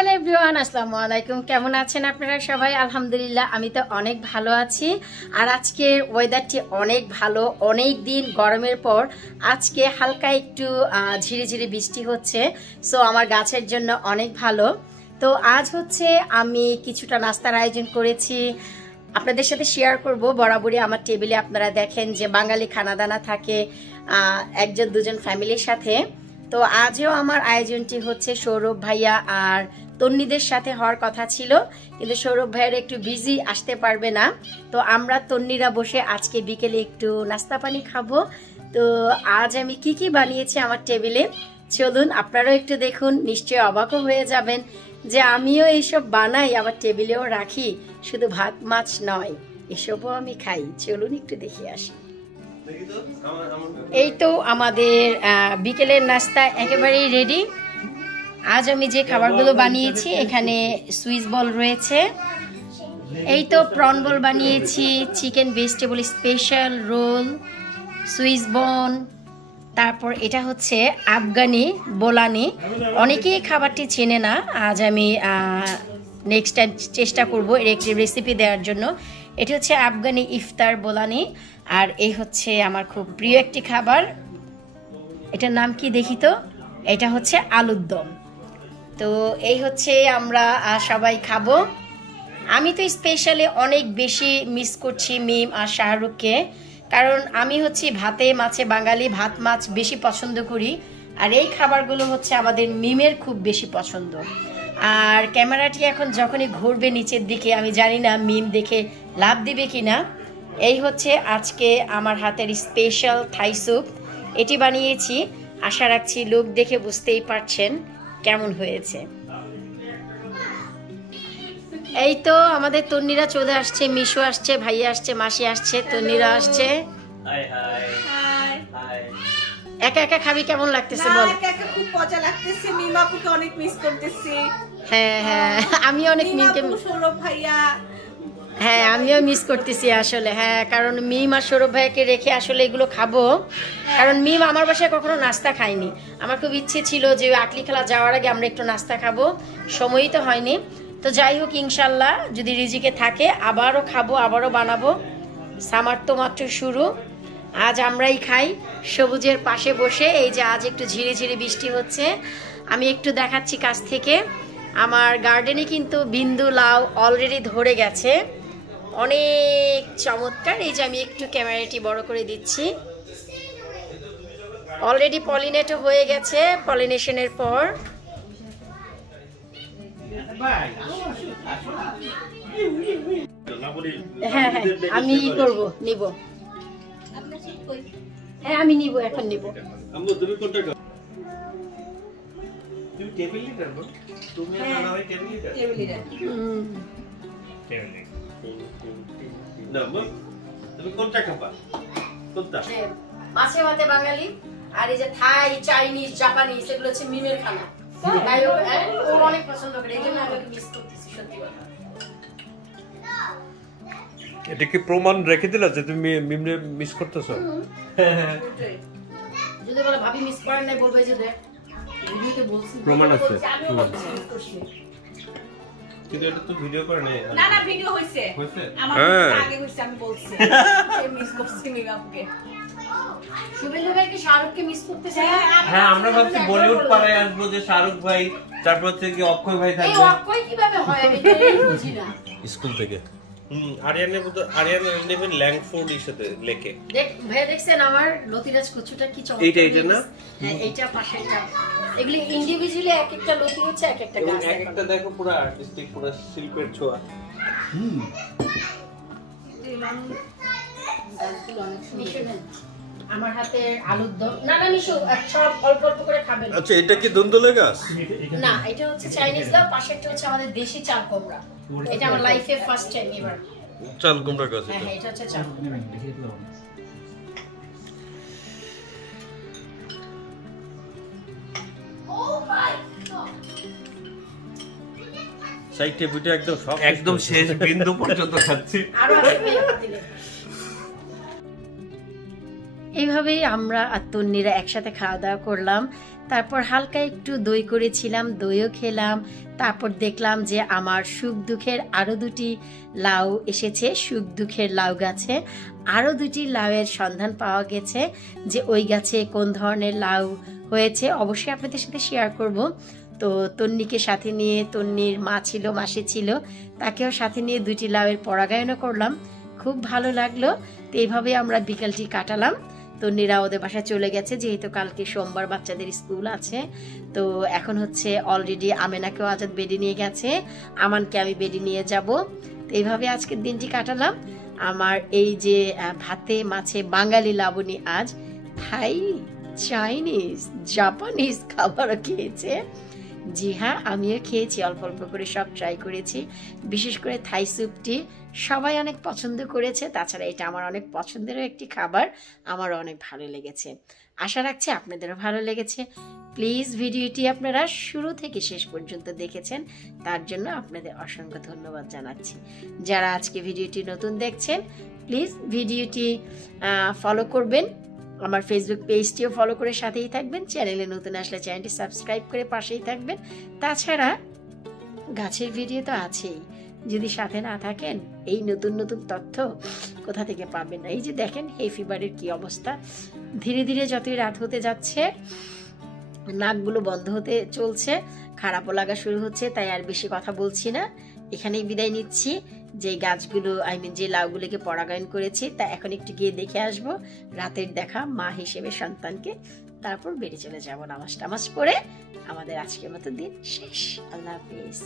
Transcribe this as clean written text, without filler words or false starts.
Hello everyone, আসসালামু আলাইকুম। কেমন আছেন আপনারা সবাই? আলহামদুলিল্লাহ আমি তো অনেক ভালো আছি। আর আজকের ওয়েদারটি অনেক ভালো, অনেক দিন গরমের পর আজকে হালকা একটু ঝিরিঝিরি বৃষ্টি হচ্ছে। সো আমার গাছের জন্য অনেক ভালো। তো আজ হচ্ছে আমি কিছুটা নাস্তার আয়োজন করেছি, আপনাদের সাথে শেয়ার করব। বরাবরই আমার টেবিলে আপনারা দেখেন যে বাঙালি খানাদানা থাকে একজন দুজন ফ্যামিলির সাথে। তো আজও আমার আয়োজনটি হচ্ছে সৌরভ ভাইয়া আর তন্নিদের সাথে হওয়ার কথা ছিল, কিন্তু সৌরভ ভাইয়ের একটু বিজি, আসতে পারবে না। তো আমরা তন্নিরা বসে আজকে বিকেলে একটু নাস্তা পানি খাবো। তো আজ আমি কি কি বানিয়েছি আমার টেবিলে, চলুন আপনারাও একটু দেখুন। নিশ্চয়ই অবাকও হয়ে যাবেন যে আমিও এইসব বানাই, আবার টেবিলেও রাখি। শুধু ভাত মাছ নয়, এসবও আমি খাই। চলুন একটু দেখে আসি। এই তো আমাদের বিকেলের নাস্তা একেবারেই রেডি। আজ আমি যে খাবারগুলো বানিয়েছি, এখানে সুইস বল রয়েছে, এই তো প্রন বল বানিয়েছি, chicken vegetable special roll, Swiss বন, তারপর এটা হচ্ছে আফগানি বোলানি। অনেকেই খাবারটি চেনে না, আজ আমি নেক্সট টাইম চেষ্টা করব এর একটি রেসিপি দেওয়ার জন্য। এটি হচ্ছে আফগানি ইফতার বোলানি। আর এই হচ্ছে আমার খুব প্রিয় একটি খাবার, এটার নাম কি দেখি তো, এটা হচ্ছে আলুর দম। তো এই হচ্ছে আমরা সবাই খাবো। আমি তো স্পেশালি অনেক বেশি মিস করছি মিম আর শাহরুখকে, কারণ আমি হচ্ছি ভাতে মাছে বাঙালি, ভাত মাছ বেশি পছন্দ করি। আর এই খাবারগুলো হচ্ছে আমাদের মিমের খুব বেশি পছন্দ। আর ক্যামেরাটি এখন যখনই ঘুরবে নিচের দিকে, আমি জানি না মিম দেখে লাভ দিবে কিনা। এই হচ্ছে আজকে আমার হাতের স্পেশাল থাই স্যুপ, এটি বানিয়েছি। আশা রাখছি লোক দেখে বুঝতেই পারছেন কেমন হয়েছে। এই তো আমাদের তন্নিরা চলে আসছে, মিশু আসছে, ভাইয়া আসছে, মাসি আসছে, তন্নিরা আসছে। একা একা খাবি, কেমন লাগতেছে বল? খুব মজা লাগতেছে, মিমাপুকে অনেক মিস করতেছি। হ্যাঁ হ্যাঁ, আমি অনেক মিমকে, সৌরভ ভাইয়া, হ্যাঁ আমিও মিস করতেছি আসলে। হ্যাঁ, কারণ মিম আর সৌরভ ভাইকে রেখে আসলে এগুলো খাবো, কারণ মিম আমার বাসায় কখনো নাস্তা খায়নি। আমার খুব ইচ্ছে ছিল যে আটলি খেলা যাওয়ার আগে আমরা একটু নাস্তা খাবো, সময়ই তো হয়নি। তো যাই হোক, ইনশাল্লাহ যদি রিজিকে থাকে আবারও খাবো, আবারও বানাবো। সামার তো মাত্র শুরু, আজ আমরাই খাই সবুজের পাশে বসে। এই যে আজ একটু ঝিরিঝিরি বৃষ্টি হচ্ছে, আমি একটু দেখাচ্ছি কাছ থেকে। আমার গার্ডেনে কিন্তু বিন্দু লাউ অলরেডি ধরে গেছে, অনেক চমৎকার। এই যে আমি একটু ক্যামেরাটি বড় করে দিচ্ছি, অলরেডি পলিনেটও হয়ে গেছে। পলিনেশনের পর হ্যাঁ হ্যাঁ আমি করবো, নিব। হ্যাঁ আমি নিব, এখন নিব। মাছে ভাতে বাঙালি, আর এই যে থাই, চাইনিজ, জাপানিজ, এগুলো হচ্ছে মিমের খানা। ও অনেক পছন্দ করে, এই জন্য আমি মিস করতেছি সত্যি কথা। এটা কি প্রমাণ রেখে দিলা যে তুমি মিমরে মিস করতেছো? যদি বলে ভাবি মিস করেন না, বলবে যে দেখ ভিডিওতে বলছি, প্রমাণ আছে। কিন্তু এটা তো ভিডিও করে নাই। না না ভিডিও হইছে, আমার আগে হইছে, আমি বলছি যে মিস করছি মিমাপুকে। শুভেন্দু ভাই কি শাহরুখকে মিস করতেছে? হ্যাঁ, আমরা ভাবছি বলিউড পাড়ায় আসবো, যে শাহরুখ ভাই, তারপর হচ্ছে কি অক্ষয় ভাই থাকবে। এই অক্ষয় কিভাবে হয় আমি তো বুঝি না। স্কুল থেকে আরিয়ানা নেবেন ল্যাংফোর্ড এর সাথে লেকে। দেখ ভাই, দেখছেন আমার লতিরাজ কচুটা কি চমৎকার। এইটা না? হ্যাঁ, এইটা পাশেরটা। এগুলি ইন্ডিভিজুয়ালি এক একটা লতি হচ্ছে, এক একটা গাছ। একটা দেখো পুরো আর্টিস্টিক, পুরো শিল্পের ছোঁয়া। আমার হাতে আলুর দম। না না মিশু, সব অল্প অল্প করে খাবেন। আচ্ছা, এটা কি দুন্দুলে গাছ? না, এটা হচ্ছে চাইনিজ লাউ, পাশেরটা হচ্ছে আমাদের দেশি চাল কুমড়া। এটা আমার লাইফে ফার্স্ট টাইম এবার। চাল কুমড়া গাছ এটা? হ্যাঁ, এটা হচ্ছে চাল কুমড়া। সাইটে পিঠে একদম সব, একদম শেষ বিন্দু পর্যন্ত খাচ্ছি। আরো আছে ভাইয়া দিলে। এইভাবেই আমরা আর তন্নিরা একসাথে খাওয়া দাওয়া করলাম। তারপর হালকা একটু দই করেছিলাম, দইও খেলাম। তারপর দেখলাম যে আমার সুখ দুঃখের আরও 2টি লাউ এসেছে, সুখ দুঃখের লাউ গাছে আরও 2টি লাউয়ের সন্ধান পাওয়া গেছে। যে ওই গাছে কোন ধরনের লাউ হয়েছে অবশ্যই আপনাদের সাথে শেয়ার করব। তো তন্নিকে সাথে নিয়ে, তন্নির মা ছিল, মাসি ছিল, তাকেও সাথে নিয়ে 2টি লাউয়ের পরাগায়নও করলাম, খুব ভালো লাগলো। তো এইভাবে আমরা বিকালটি কাটালাম। তন্নিরা ওদের বাসায় চলে গেছে, যেহেতু কালকে সোমবার বাচ্চাদের স্কুল আছে। তো এখন হচ্ছে অলরেডি আমেনাকেও আজাদ বেডে নিয়ে গেছে, আমানকে আমি বেডে নিয়ে যাব। তো এইভাবে আজকের দিনটি কাটালাম। আমার এই যে ভাতে মাছে বাঙালি লাবণী আজ থাই, চাইনিজ, জাপানিজ খাবারও খেয়েছে। জি হ্যাঁ, আমিও খেয়েছি, অল্প অল্প করে সব ট্রাই করেছি। বিশেষ করে থাই স্যুপটি সবাই অনেক পছন্দ করেছে। তাছাড়া এটা আমার অনেক পছন্দেরও একটি খাবার, আমারও অনেক ভালো লেগেছে। আশা রাখছি আপনাদেরও ভালো লেগেছে। প্লিজ ভিডিওটি আপনারা শুরু থেকে শেষ পর্যন্ত দেখেছেন, তার জন্য আপনাদের অসংখ্য ধন্যবাদ জানাচ্ছি। যারা আজকে ভিডিওটি নতুন দেখছেন, প্লিজ ভিডিওটি ফলো করবেন, আমার ফেসবুক পেজটিও ফলো করে সাথেই থাকবেন। চ্যানেলে নতুন আসলে চ্যানেলটি সাবস্ক্রাইব করে পাশেই থাকবেন। তাছাড়া গাছের ভিডিও তো আছেই, যদি সাথে না থাকেন এই নতুন নতুন তথ্য কোথা থেকে পাবেন? এই যে দেখেন এই ফিভারের কি অবস্থা, ধীরে ধীরে যতই রাত হতে যাচ্ছে নাকগুলো বন্ধ হতে চলছে, খারাপও লাগা শুরু হচ্ছে। তাই আর বেশি কথা বলছি না, এখানেই বিদায় নিচ্ছি। যে গাছগুলো যে লাউগুলোকে পরাগায়ন করেছি তা এখন একটু গিয়ে দেখে আসবো, রাতের দেখা মা হিসেবে সন্তানকে। তারপর বেরিয়ে চলে যাবো নামাজ টামাজ পড়ে। আমাদের আজকের মতো দিন শেষ। আল্লাহ হাফেজ।